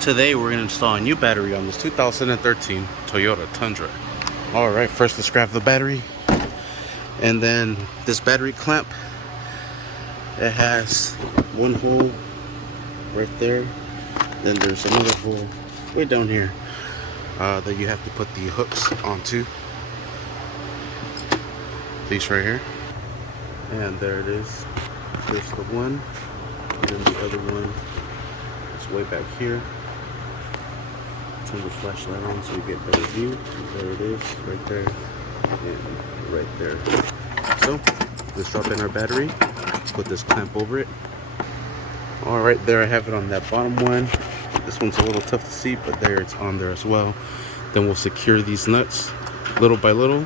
Today we're going to install a new battery on this 2013 Toyota Tundra. Alright, first let's grab the battery. And then this battery clamp, it has one hole right there. Then there's another hole way down here that you have to put the hooks onto. These right here. And there it is. There's the one. And then the other one is way back here. Turn the flashlight on so you get better view. There it is, right there, and right there. So let's drop in our battery, put this clamp over it. All right, there I have it on that bottom one. This one's a little tough to see, but there it's on there as well. Then we'll secure these nuts little by little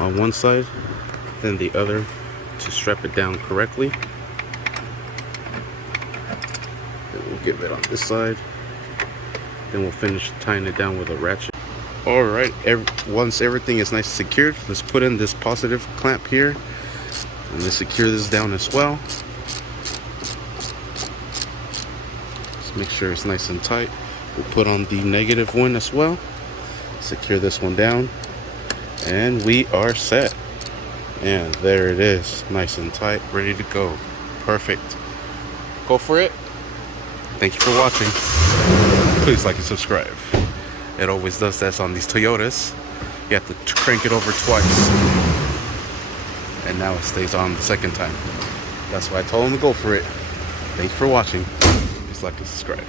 on one side, then the other to strap it down correctly. Then we'll give it on this side. Then we'll finish tying it down with a ratchet. All right, once everything is nice and secured, let's put in this positive clamp here, and let's secure this down as well. Just make sure it's nice and tight. We'll put on the negative one as well. Secure this one down, and we are set. And there it is, nice and tight, ready to go. Perfect. Go for it. Thank you for watching. Please like and subscribe. It always does this on these Toyotas. You have to crank it over twice, and now it stays on the second time. That's why I told him to go for it. Thanks for watching. Please like and subscribe.